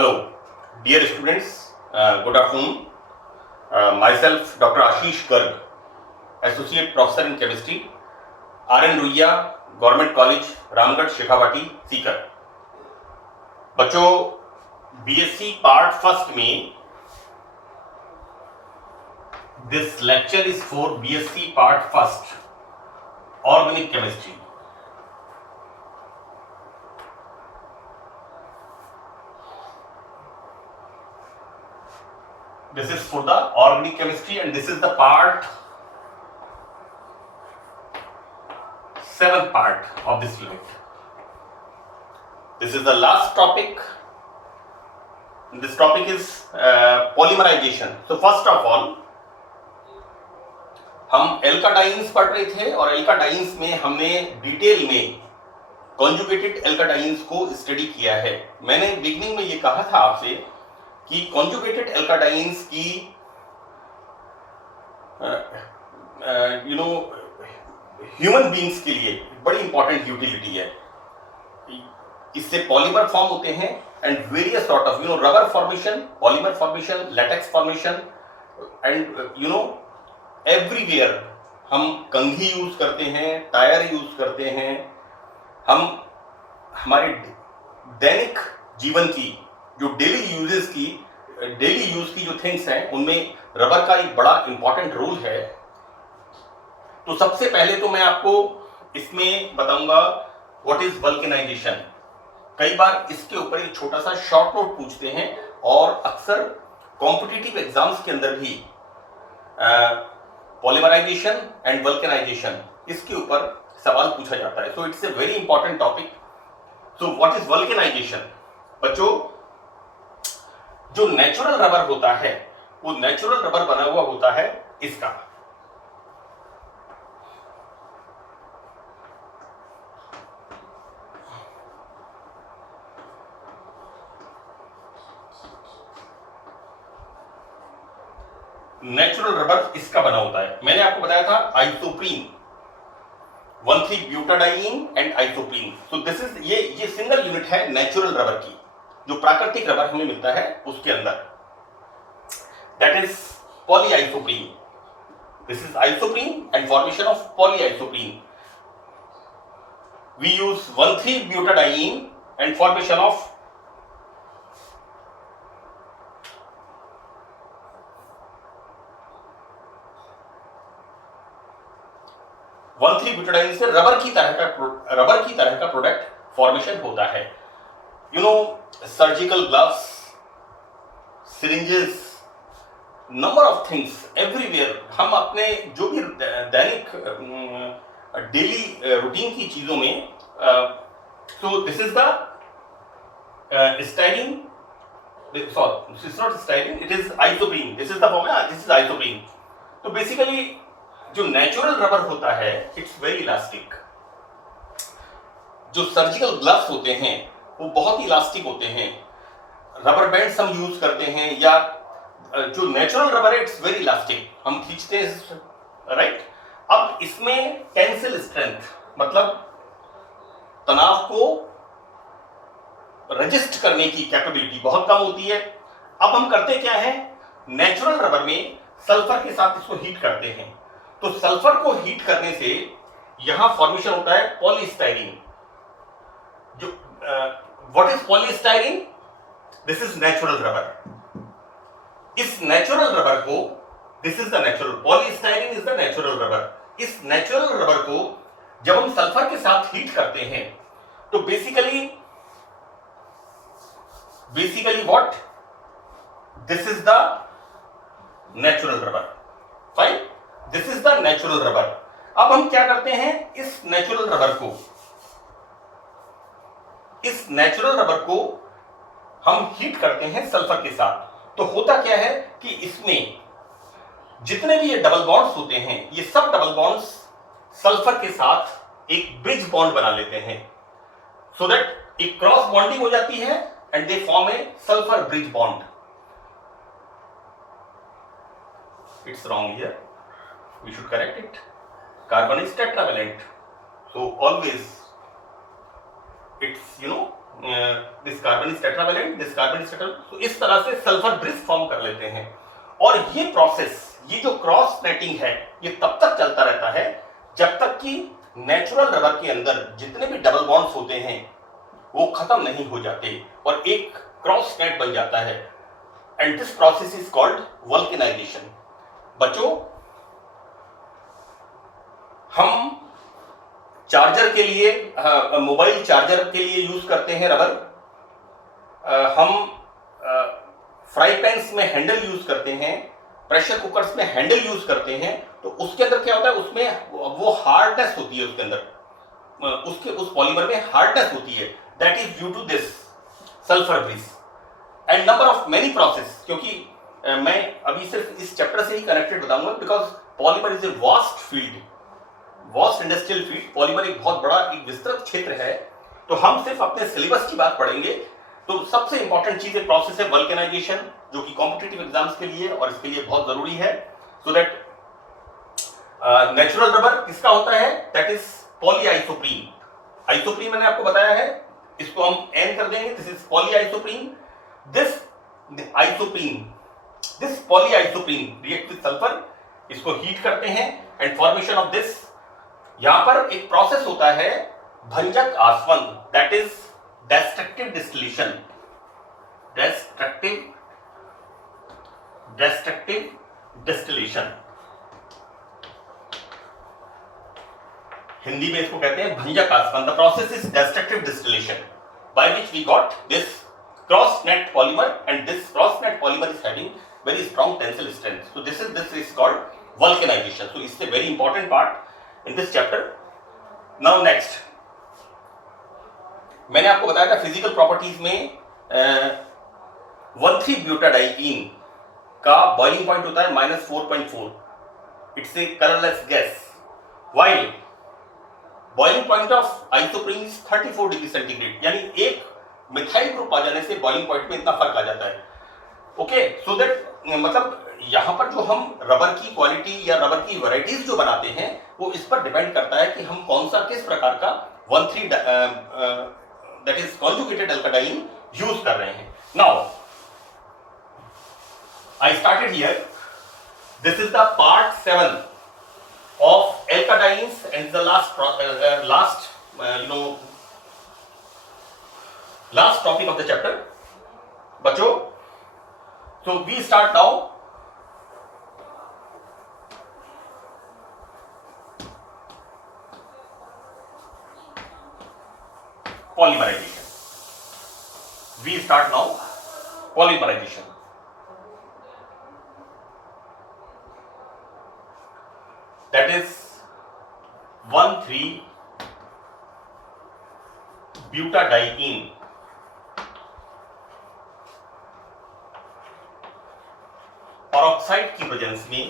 Hello, dear students, good afternoon. Myself, Dr. Ashish Garg, Associate Professor in Chemistry, RN Ruiya, Government College, Ramgarh Shekhawati, Sikar. बच्चों, BSc part first में this lecture is for BSc part first, Organic Chemistry. This is for the organic chemistry and this is the part 7th part of this unit. This is the last topic. This topic is polymerization. So first of all, हम एल्काडाइंस पढ़ रहे थे और एल्काडाइंस में हमने detail में conjugated एल्काडाइंस को study किया है. मैंने बिगनिंग में ये कहा था आपसे कि कॉन्जुगेटेड एल्काडाइंस की ह्यूमन बीइंग्स के लिए बड़ी इंपॉर्टेंट यूटिलिटी है. इससे पॉलीमर फॉर्म होते हैं and various sort of rubber formation, polymer formation, latex formation and everywhere. हम कंघी यूज करते हैं, टायर यूज करते हैं. हम हमारे दैनिक जीवन की जो डेली यूज की जो थिंग्स हैं उनमें रबर का एक बड़ा इंपॉर्टेंट रोल है. तो सबसे पहले तो मैं आपको इसमें बताऊंगा व्हाट इज वल्केनाइजेशन. कई बार इसके ऊपर एक छोटा सा शॉर्ट नोट पूछते हैं और अक्सर कॉम्पिटिटिव एग्जाम्स के अंदर भी पॉलीमराइजेशन एंड वल्केनाइजेशन इसके ऊपर सवाल पूछा जाता है. So it's a very important topic. So what is vulcanization. बच्चों, जो नेचुरल रबर होता है वो नेचुरल रबर बना हुआ होता है इसका. नेचुरल रबर इसका बना होता है. मैंने आपको बताया था आइसोप्रीन, 1,3-ब्यूटाडाइईन and isoprene. So this is ये सिंगल यूनिट है नेचुरल रबर की, जो प्राकृतिक रबर हमें मिलता है उसके अंदर. That is polyisoprene. This is isoprene and formation of polyisoprene. We use 1,3-ब्यूटाडाइईन एंड फॉर्मेशन ऑफ 1,3-ब्यूटाडाइईन से रबर की तरह का प्रोडक्ट फॉर्मेशन होता है. Surgical gloves, syringes, number of things everywhere. हम अपने जो भी दैनिक डेली रूटीन की चीजों में सो this is the Stalin. This is not Stalin, it is isoprene. This is the formula, this is isoprene. तो बेसिकली जो नेचुरल रबर होता है इट्स वेरी इलास्टिक. जो सर्जिकल ग्लव्स होते हैं वो बहुत ही इलास्टिक होते हैं. रबर बैंड्स हम यूज करते हैं या जो नेचुरल रबर है इट्स वेरी इलास्टिक, हम खींचते हैं, राइट. अब इसमें टेंसिल स्ट्रेंथ मतलब तनाव को रजिस्ट करने की कैपेबिलिटी बहुत कम होती है. अब हम करते क्या है, नेचुरल रबर में सल्फर के साथ इसको हीट करते हैं. तो सल्फर को हीट करने से यहां फॉर्मेशन होता है पॉलीस्टाइरीन. जो what is polystyrene. This is natural rubber. इस नेचुरल रबर को, this is the natural, polystyrene is the natural rubber. इस नेचुरल रबर को जब हम सल्फर के साथ हीट करते हैं तो basically what, this is the natural rubber. Fine, this is the natural rubber. अब हम क्या करते हैं, इस नेचुरल रबर को हम हीट करते हैं सल्फर के साथ. तो होता क्या है कि इसमें जितने भी ये डबल बॉन्ड्स होते हैं ये सब डबल बॉन्ड्स सल्फर के साथ एक ब्रिज बॉन्ड बना लेते हैं. सो दैट एक क्रॉस बॉन्डिंग हो जाती है and they form A sulphur bridge bond. It's wrong here, we should correct it. Carbon is tetravalent, so always it's this carbon is tetravalent, this carbon is tetra, तो इस तरह से sulphur bridge form कर लेते हैं। और ये process, ये जो क्रॉस नेटिंग है, ये तब तक चलता रहता है जब तक कि नेचुरल रबर के अंदर जितने भी डबल बॉन्ड्स होते हैं वो खत्म नहीं हो जाते और एक क्रॉस नेट बन जाता है। And this process is called vulcanization. बच्चों, हम चार्जर के लिए, मोबाइल चार्जर के लिए यूज करते हैं रबर, हम फ्राई पैन्स में हैंडल यूज करते हैं, प्रेशर कुकर्स में हैंडल यूज करते हैं, तो उसके अंदर क्या होता है, उसमें वो हार्डनेस होती है, उसके अंदर उसके उस पॉलीमर में हार्डनेस होती है, that is due to this sulphur bridge and number of many process. क्योंकि मैं अभी सिर्फ इस चैप्टर से ही कनेक्टेड बताऊंगा, because polymer is a vast field, vast industrial field. Polymer एक बहुत बड़ा, एक विस्तृत क्षेत्र है, तो हम सिर्फ अपने सिलेबस की बात पढ़ेंगे। तो सबसे इंपॉर्टेंट चीज एक प्रोसेस है वल्केनाइजेशन, जो कि कॉम्पिटिटिव एग्जाम्स के लिए और इसके लिए बहुत जरूरी है। सो दैट नेचुरल रबर किसका होता है, दैट इज पॉलीआइसोप्रीन। आइसोप्रीन मैंने आपको बताया है, इसको हम एन कर देंगे, this is polyisoprene. This isoprene, this polyisoprene react with sulphur, इसको हीट करते हैं एंड फॉर्मेशन ऑफ दिस, यहां पर एक प्रोसेस होता है भंजक आसवन, that is destructive distillation, destructive distillation, Hindi में इसको कहते हैं भंजक आसवन। The process is destructive distillation by which we got this cross net polymer, and this cross net polymer is having very strong tensile strength. So this is called vulcanization. So it's a very important part in this chapter. Now next, मैंने आपको बताया था physical properties में 1,3-ब्यूटाडाइईन का boiling point होता है -4.4, it's a colourless gas, while boiling point of isoprene is 34 degree centigrade, यानी एक मिथाइल ग्रुप आ जाने से बॉइलिंग पॉइंट में इतना फर्क आ जाता है। ओके, सो दैट मतलब यहां पर जो हम रबर की क्वालिटी या रबर की वैरायटीज जो बनाते हैं वो इस पर डिपेंड करता है कि हम कौन सा, किस प्रकार का 1,3 that is conjugated alkadine use कर रहे हैं। Now I started here, this is the part 7 of alkadines and the last last topic of the chapter. बच्चों, so we start now polymerization. We start now polymerization. That is 1,3-butadiene peroxide की presence में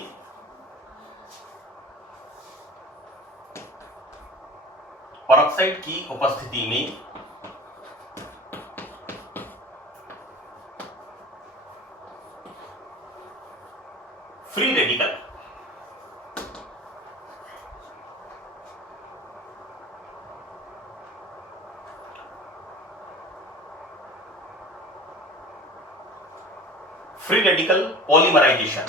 peroxide की उपस्थिति में free radical polymerization,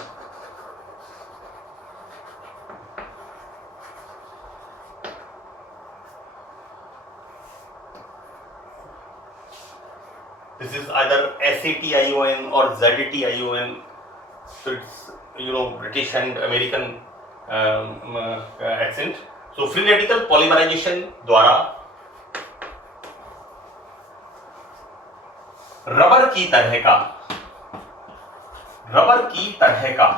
this is either SATION or ZATION, so it's British and American accent. So free radical polymerization द्वारा rubber की तरह का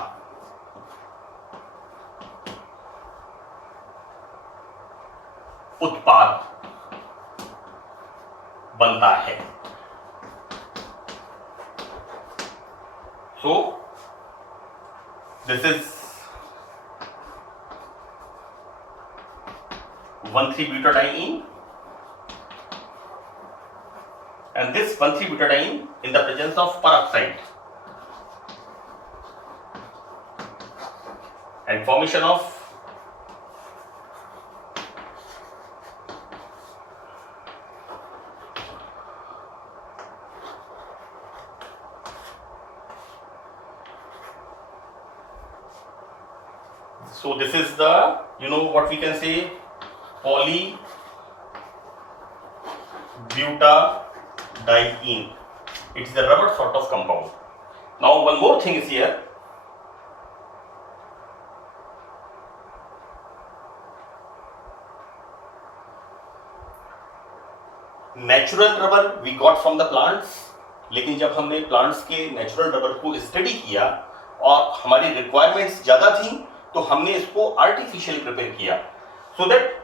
उत्पाद बनता है। So this is 1,3-butadiene, and this 1,3-butadiene in the presence of peroxide and formation of So this is the, what we can say, polybutadiene. It's the rubber sort of compound. Now one more thing is here. Natural rubber we got from the plants, लेकिन जब हमने plants के natural rubber को study किया और हमारी requirements ज़्यादा थी तो हमने इसको आर्टिफिशियल प्रिपेयर किया, so that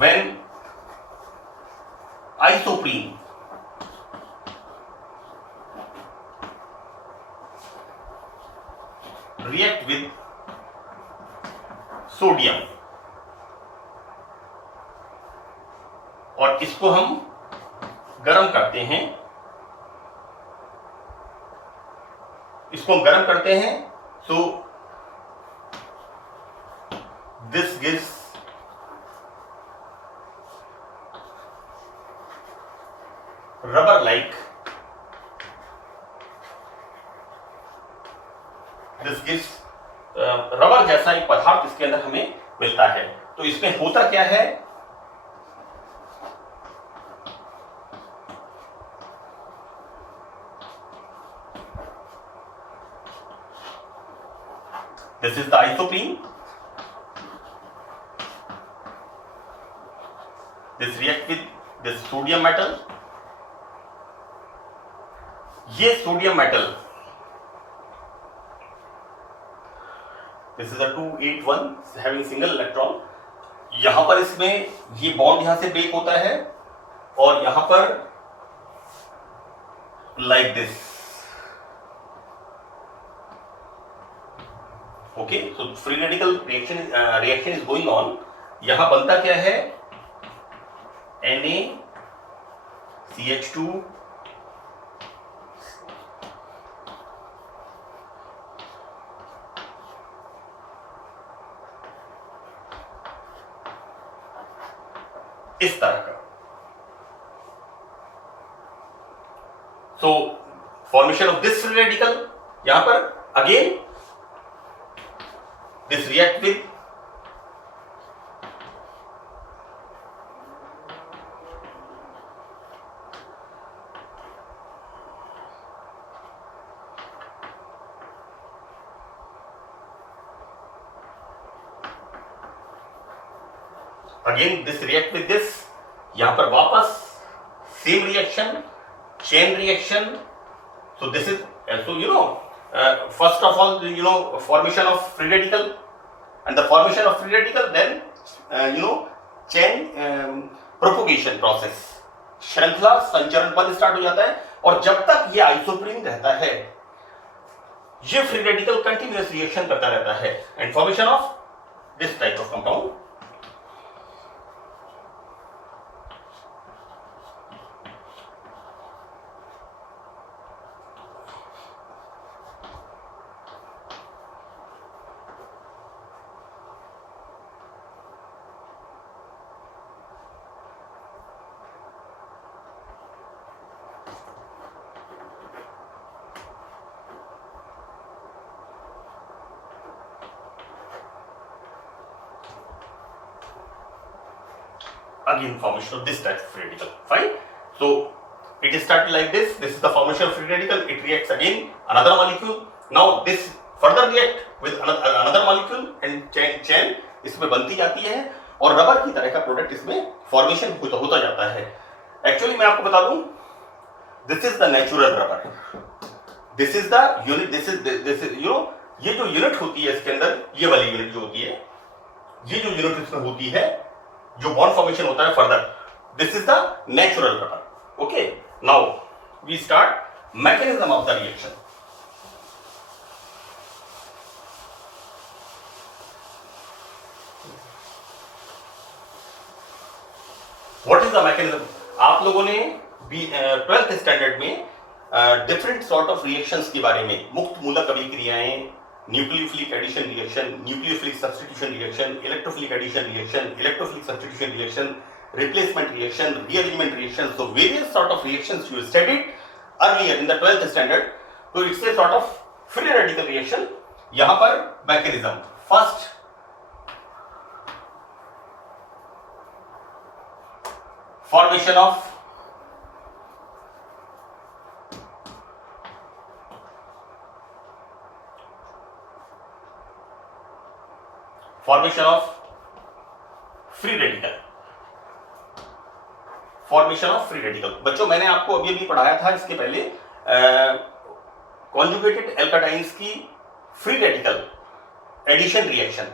when isoprene react with sodium और इसको हम गर्म करते हैं, so this gives rubber like, rubber जैसा एक पदार्थ इसके अंदर हमें मिलता है। तो इसमें होता क्या है, this is the isoprene, this react with this sodium metal, ये sodium metal, this is a 281 having single electron, यहां पर इसमें ये बॉन्ड यहां से ब्रेक होता है और यहां पर like this, okay, so free radical reaction is going on. यहां बनता क्या है, NaCH2 इस तरह का। सो formation of this free radical, यहां पर again this react with again this react with this, यहां पर वापस same reaction, chain reaction, so this is so first of all formation of free radical, and the formation of free radical then chain propagation process, श्रृंखला संचरण पद start हो जाता है और जब तक ये आइसोप्रीन रहता है ये फ्री रेडिकल कंटिन्यूअस रिएक्शन करता रहता है and formation of this type of compound. Again formation of this type of free radical, fine. So it is started like this, this is the formation of free radical, it reacts again another molecule, now this further react with another molecule and chain इसमें बनती जाती है और rubber की तरह का product इसमें formation होता जाता है। एक्चुअली मैं आपको बता दूं, this is the natural rubber, this is the unit, this is ये जो यूनिट होती है इसके अंदर, ये वाली यूनिट जो होती है, ये जो यूनिट इसमें होती है, जो बॉन्ड फॉर्मेशन होता है further, this is the natural rubber. Okay, now we start mechanism of the reaction. What is the mechanism? आप लोगों ने 12th स्टैंडर्ड में डिफरेंट सॉर्ट ऑफ रिएक्शंस के बारे में, मुक्त मूलक अभिक्रियाएं, nucleophilic addition reaction, nucleophilic substitution reaction, electrophilic addition reaction, electrophilic substitution reaction, replacement reaction, rearrangement reaction, so various sort of reactions you studied earlier in the 12th standard, so it's a sort of free radical reaction। यहां पर mechanism, first formation of free radical. Formation of free radical बच्चों मैंने आपको अभी अभी पढ़ाया था इसके पहले कॉन्जुगेटेड एल्काटाइंस की फ्री रेडिकल एडिशन रिएक्शन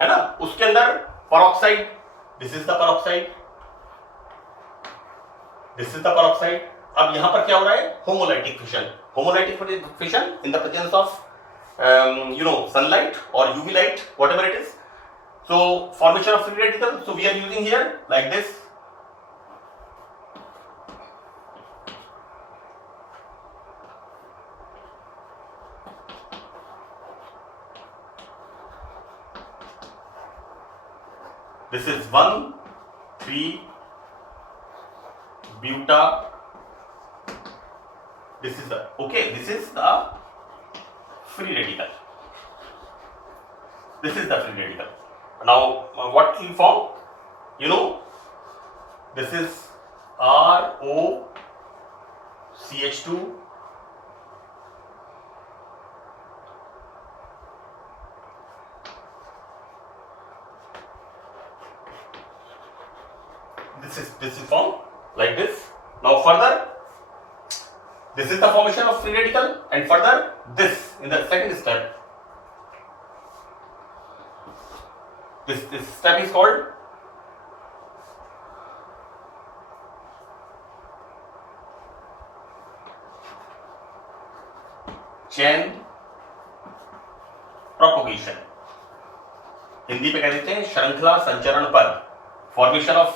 है ना, उसके अंदर peroxide, this is the peroxide, this is the peroxide. अब यहां पर क्या हो रहा है, homolytic fission, homolytic fission in the presence of sunlight or UV light, whatever it is. So formation of free radical, so we are using here like this. This is 1,3-buta. This is the free radical. This is the free radical. Now what will form? This is ROCH2 this is formed like this. Now further this is the formation of free radical, and further this in the second step, this step is called chain propagation. Hindi पे कह देते हैं श्रृंखला संचरण पर, formation of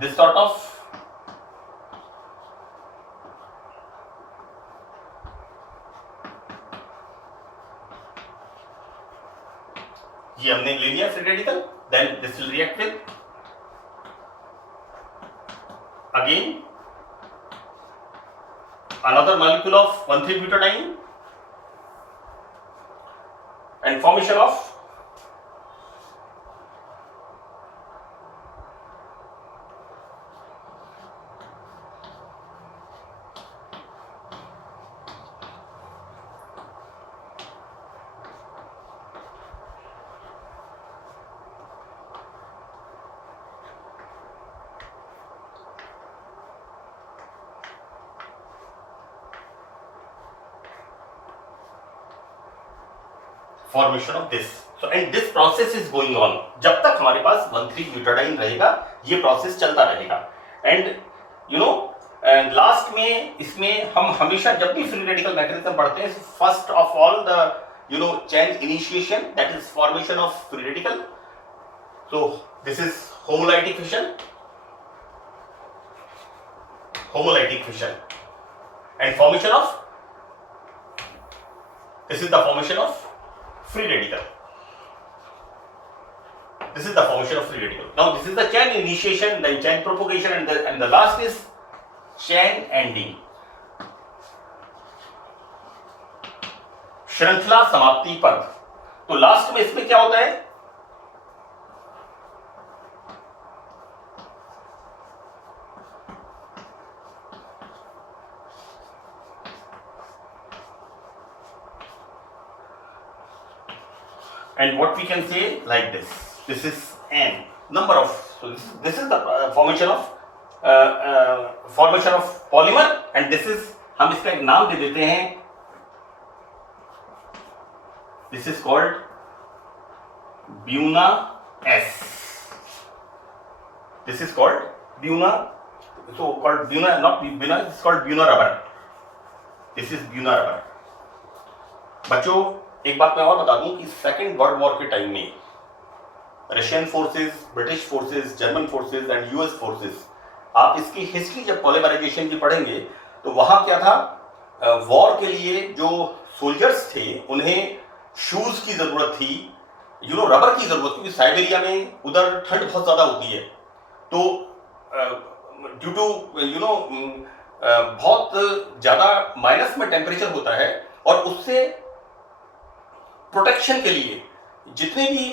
this sort of ये हमने ले लिया free radical, then this will react with again another molecule of 1,3-butadiene and formation of formation of this. So and this process is going on, जब तक हमारे पास 1,3-ब्यूटाडाइन रहेगा ये प्रोसेस चलता रहेगा। एंड एंड लास्ट में इसमें हम हमेशा जब भी फ्री रेडिकल मैकेनिज्म पढ़ते हैं, first of all the chain initiation, that is formation of free radical. So this is homolytic fission and formation of, this is the formation of free radical. This is the formation of free radical. Now this is the chain initiation, then chain propagation, and the last is chain ending. श्रृंखला समाप्ति पर। तो last में इसमें क्या होता है, and what we can say like this is n number of, so this is the formation of polymer, and this is, हम इसका एक नाम दे देते हैं, this is called Buna S. This is called Buna, so called Buna, not Buna, this is called Buna rubber. This is Buna rubber. बच्चों एक बात मैं और बता दूं कि सेकेंड वर्ल्ड वॉर के टाइम में Russian forces, British forces, German forces and US forces, आप इसकी हिस्ट्री जब पॉलीमराइजेशन की पढ़ेंगे तो वहां क्या था, वॉर के लिए जो सोल्जर्स थे उन्हें शूज की जरूरत थी, रबर की जरूरत, क्योंकि साइबेरिया में उधर ठंड बहुत ज्यादा होती है। तो ड्यू टू बहुत ज्यादा माइनस में टेम्परेचर होता है, और उससे प्रोटेक्शन के लिए जितने भी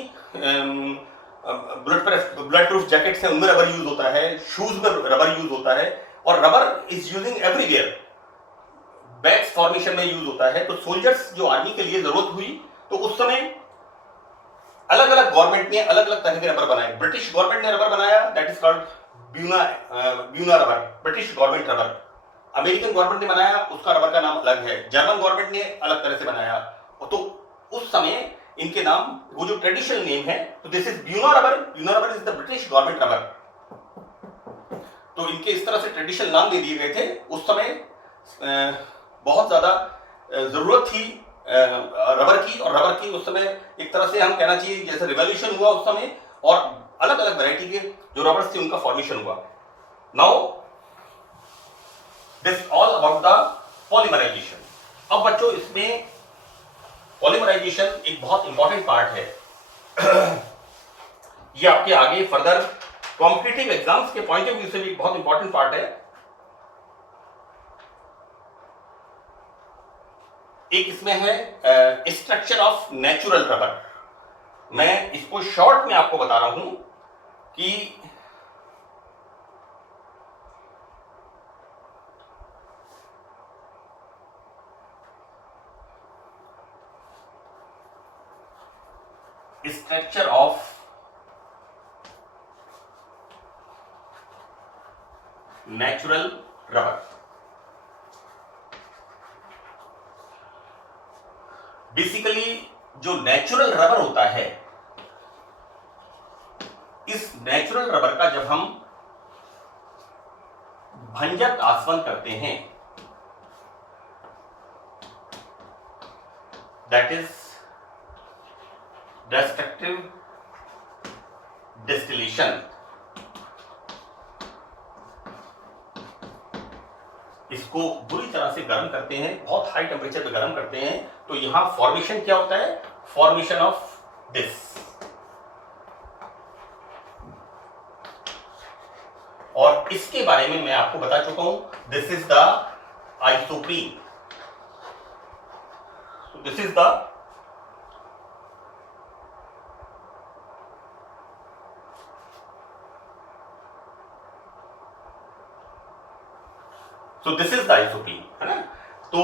बुलेट प्रूफ जैकेट्स हैं उनमें रबर यूज होता है, शूज में रबर यूज होता है, और rubber is using everywhere, bags formation में यूज होता है। तो सोल्जर्स जो आर्मी के लिए जरूरत हुई तो उस समय अलग अलग गवर्नमेंट ने अलग अलग तरह के रबर बनाए। ब्रिटिश गवर्नमेंट ने रबर बनाया, that is called Buena rubber, British government rubber. American government ने बनाया, उसका रबर का नाम अलग है। जर्मन गवर्नमेंट ने अलग तरह से बनाया। तो उस समय इनके नाम, वो जो ट्रेडिशनल नेम है, तो this is Buena rubber, Buena rubber is the British government rubber. तो इनके इस तरह से ट्रेडिशनल नाम दे दिए गए थे। उस समय बहुत ज्यादा जरूरत थी रबर की, और रबर की उस समय एक तरह से हम कहना चाहिए जैसे रिवॉल्यूशन हुआ उस समय, और अलग अलग वैरायटी के जो रबर्स थे उनका फॉर्मेशन हुआ। Now this all about the polymerization. अब बच्चों इसमें पॉलीमराइजेशन एक बहुत इंपॉर्टेंट पार्ट है। ये आपके आगे फर्दर कॉम्पिटिटिव एग्जाम्स के पॉइंट ऑफ व्यू से भी बहुत इंपॉर्टेंट पार्ट है। एक इसमें है स्ट्रक्चर ऑफ नेचुरल रबर। मैं इसको शॉर्ट में आपको बता रहा हूं कि structure of natural rubber. Basically जो नेचुरल रबर होता है, इस नेचुरल रबर का जब हम भंजक आसवन करते हैं, दैट इज डिस्ट्रक्टिव डिस्टिलेशन, इसको बुरी तरह से गर्म करते हैं, बहुत हाई टेम्परेचर पे गर्म करते हैं, तो यहां फॉर्मेशन क्या होता है? Formation of this. और इसके बारे में मैं आपको बता चुका हूं, this is the isoprene. This is the this is the isoprene, है ना। तो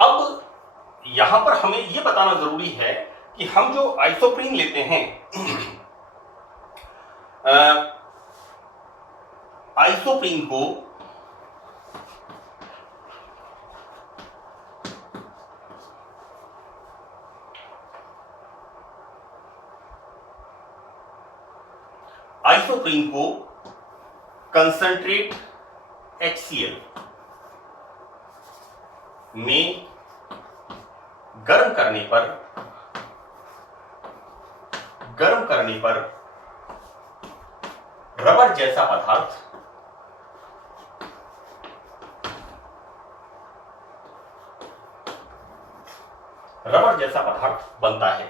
अब यहां पर हमें यह बताना जरूरी है कि हम जो आइसोप्रीन लेते हैं, आइसोप्रीन को कंसंट्रेट HCl में गर्म करने पर रबर जैसा पदार्थ बनता है।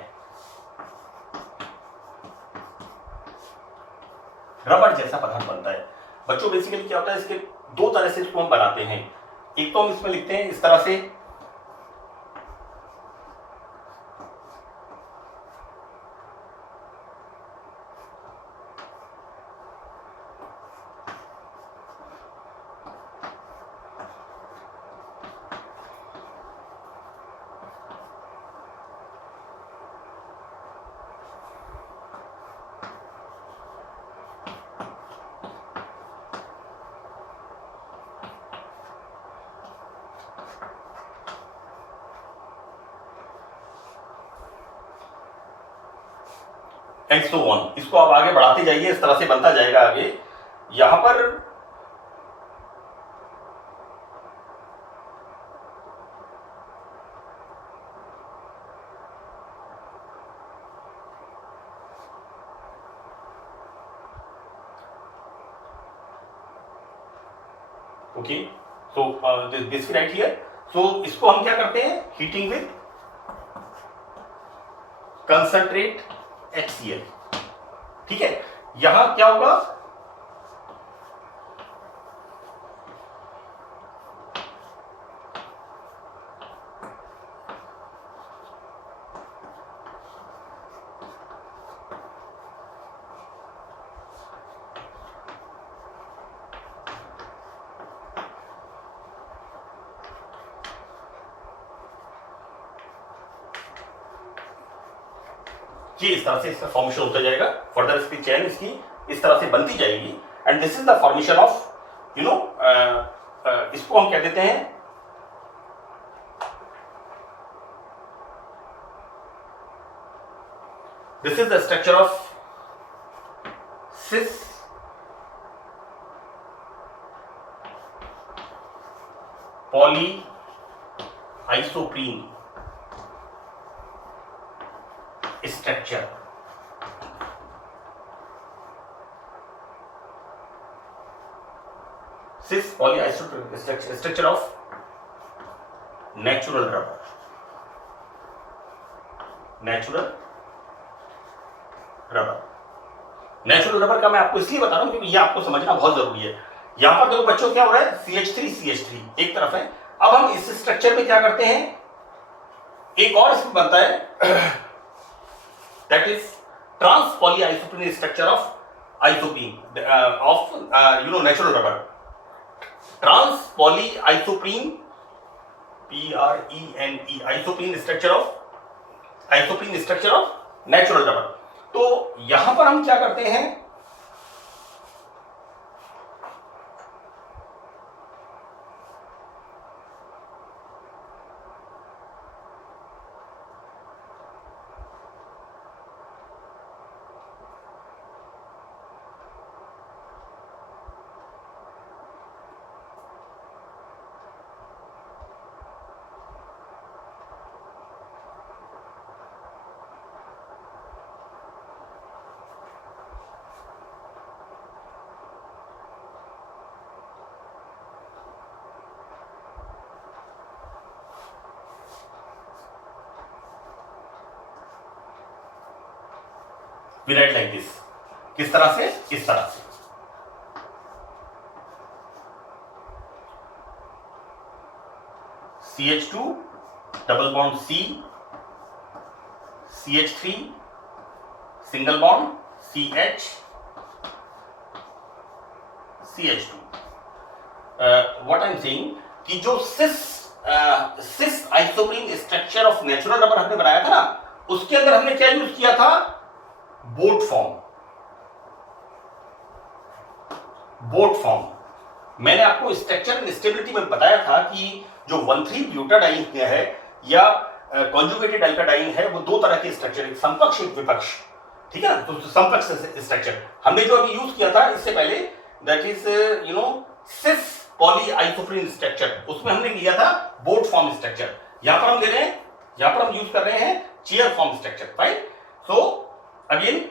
रबर जैसा पदार्थ बनता है। बच्चों बेसिकली क्या होता है, इसके दो तरह से इसको हम बनाते हैं। एक तो हम इसमें लिखते हैं इस तरह से, एंड सो ऑन। इसको आप आगे बढ़ाते जाइए, इस तरह से बनता जाएगा आगे। यहां पर okay, so this right here. So इसको हम क्या करते हैं, हीटिंग विद कंसंट्रेट HCl। ठीक है, यहां क्या होगा, कि इस तरह से इसका फॉर्मेशन होता जाएगा, फर्दर इसकी चेन इसकी इस तरह से बनती जाएगी, and this is the formation of you know, इसको हम कह देते हैं this is the structure of cis polyisoprene structure. Cis polyisoprene structure of natural rubber. Natural rubber का मैं आपको इसलिए बता रहा हूं क्योंकि ये आपको समझना बहुत जरूरी है। यहां पर देखो बच्चों क्या हो रहा है, CH3 एक तरफ है। अब हम इस स्ट्रक्चर में क्या करते हैं, एक और इसमें बनता है that is trans polyisoprene structure of isoprene of natural rubber. Trans polyisoprene PRENE isoprene structure of natural rubber. तो यहां पर हम क्या करते हैं, we write like this, किस तरह से, इस तरह से। CH2 double bond C, CH3 single bond CH, CH2। What I am saying कि जो cis isoprene structure of natural rubber हमने बनाया था ना, उसके अंदर हमने क्या यूज किया था, बोट फॉर्म। मैंने आपको स्ट्रक्चर एंड स्टेबिलिटी में बताया था कि जो 1,3-ब्यूटाडाइन है या कॉन्जुगेटेड एल्काडाइन है, वो दो तरह के स्ट्रक्चर, एक समकक्ष एक विपक्ष, ठीक है ना। तो समकक्ष स्ट्रक्चर हमने जो अभी यूज किया था इससे पहले, that is sis polyisoprene structure, उसमें हमने लिया था बोट फॉर्म स्ट्रक्चर। यहां पर हम ले रहे हैं, यहां पर हम यूज कर रहे हैं chair form structure, right. So again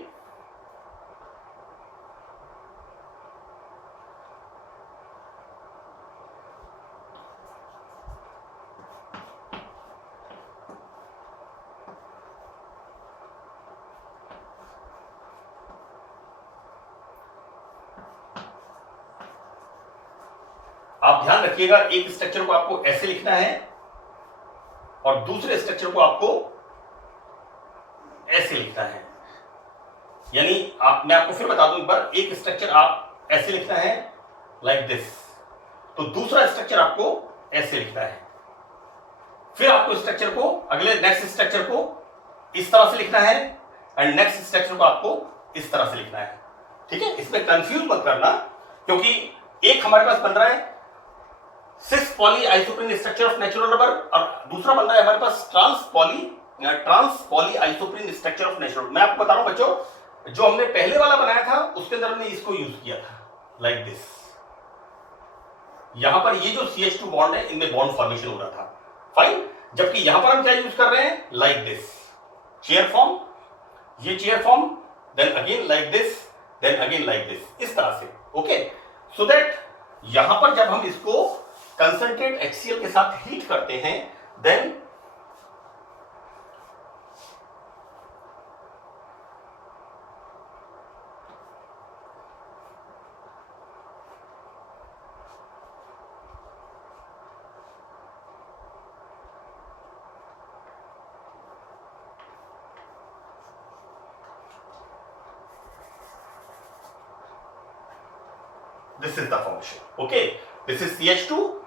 आप ध्यान रखिएगा, एक स्ट्रक्चर को आपको ऐसे लिखना है और दूसरे स्ट्रक्चर को आपको ऐसे लिखना है। यानी मैं आपको फिर बता दूं एक बार, एक स्ट्रक्चर आप ऐसे लिखना है लाइक दिस, तो दूसरा स्ट्रक्चर आपको ऐसे लिखना है। फिर आपको स्ट्रक्चर को, अगले नेक्स्ट स्ट्रक्चर को इस तरह से लिखना है, एंड नेक्स्ट स्ट्रक्चर को आपको इस तरह से लिखना है, ठीक है। इसमें कंफ्यूज मत करना, क्योंकि एक हमारे पास बन रहा है cis polyisoprene structure of natural rubber, और दूसरा बन रहा है हमारे पास trans polyisoprene structure of natural. मैं आपको बता रहा हूं बच्चों, जो हमने पहले वाला बनाया था उसके अंदर हमने इसको यूज किया था लाइक दिस। यहां पर ये जो CH2 बॉन्ड है, इनमें बॉन्ड फॉर्मेशन हो रहा था, फाइन। जबकि यहां पर हम क्या यूज कर रहे हैं, लाइक दिस, चेयर फॉर्म, ये chair form, then again like this, then again like this, इस तरह से, ओके। सो दैट यहां पर जब हम इसको कंसंट्रेट HCl के साथ हीट करते हैं, then this is the formation, okay. This is CH2,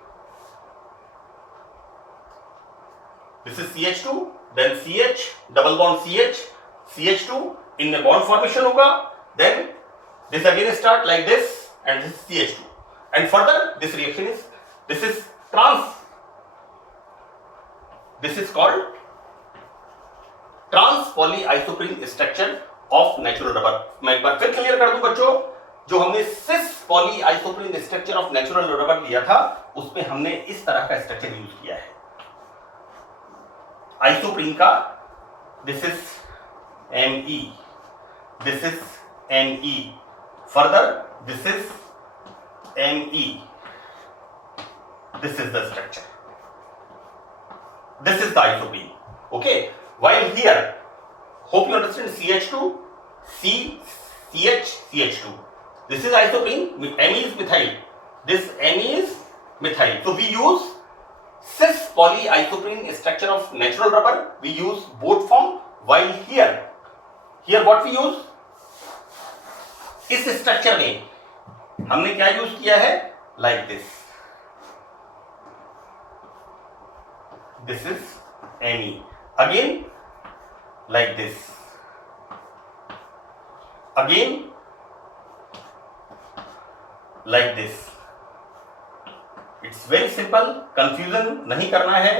then CH, double bond CH, CH2 इनमें बॉन्ड फॉर्मेशन होगा, then this again start like this and this is CH2 and further this reaction is this is called trans polyisoprene structure of natural rubber। मैं एक बार फिर clear कर दूं बच्चों, जो हमने सिस पॉलीआइसोप्रीन स्ट्रक्चर ऑफ नेचुरल रबर लिया था उसमें हमने इस तरह का स्ट्रक्चर यूज किया है आइसोप्रीन का। This is Me, this is Me, further this is Me, this is the structure, this is the isoprene, okay? While here, hope you understand, CH2 CH2, this is isoprene, Me is methyl, this Me is methyl, so we use cis polyisoprene structure of natural rubber, we use both form, while here what we use, इस structure में हमने क्या use किया है, like this is Me, again like this, again like this. It's very simple, confusion नहीं करना है।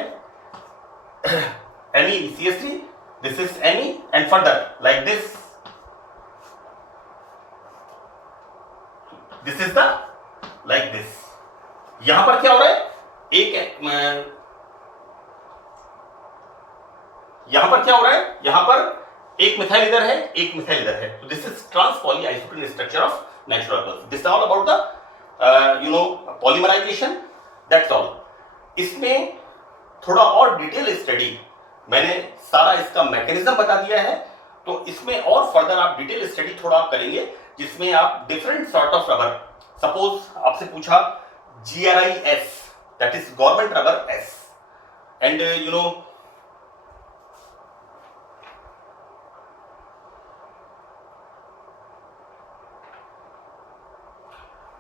CH3, this is Me and further like this, this is the like this. यहां पर क्या हो रहा है, यहां पर क्या हो रहा है, यहां पर एक मिथाइल इधर है, एक मिथाइल इधर है, तो this is trans polyisoprene structure of natural rubber. This is all about the polymerization, that's all. इसमें थोड़ा और डिटेल स्टडी, मैंने सारा इसका मैकेनिज्म बता दिया है, तो इसमें और फर्दर आप डिटेल स्टडी थोड़ा आप करेंगे, जिसमें आप different sort of rubber, suppose आपसे पूछा GRI-S, that is government rubber S, and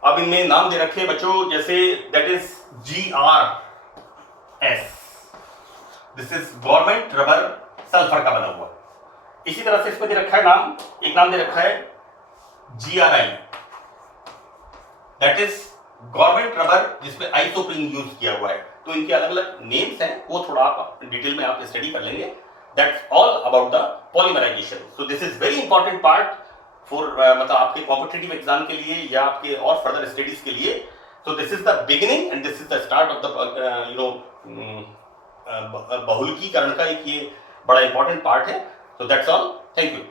अब इनमें नाम दे रखे बच्चों, जैसे that is GRS, this is government rubber sulphur का बना हुआ। इसी तरह से इसमें दे रखा है नाम, एक नाम दे रखा है GRI, that is government rubber जिसमें आइसोप्रीन यूज किया हुआ है। तो इनके अलग अलग नेम्स हैं, वो थोड़ा आप डिटेल में आप स्टडी कर लेंगे। That's all about the polymerization. So this is very important part for मतलब आपके कॉम्पिटिटिव एग्जाम के लिए या आपके और फर्दर स्टडीज के लिए। So this is the beginning and this is the start of the बहुलकीकरण का एक ये बड़ा इंपॉर्टेंट पार्ट है। So that's all, thank you.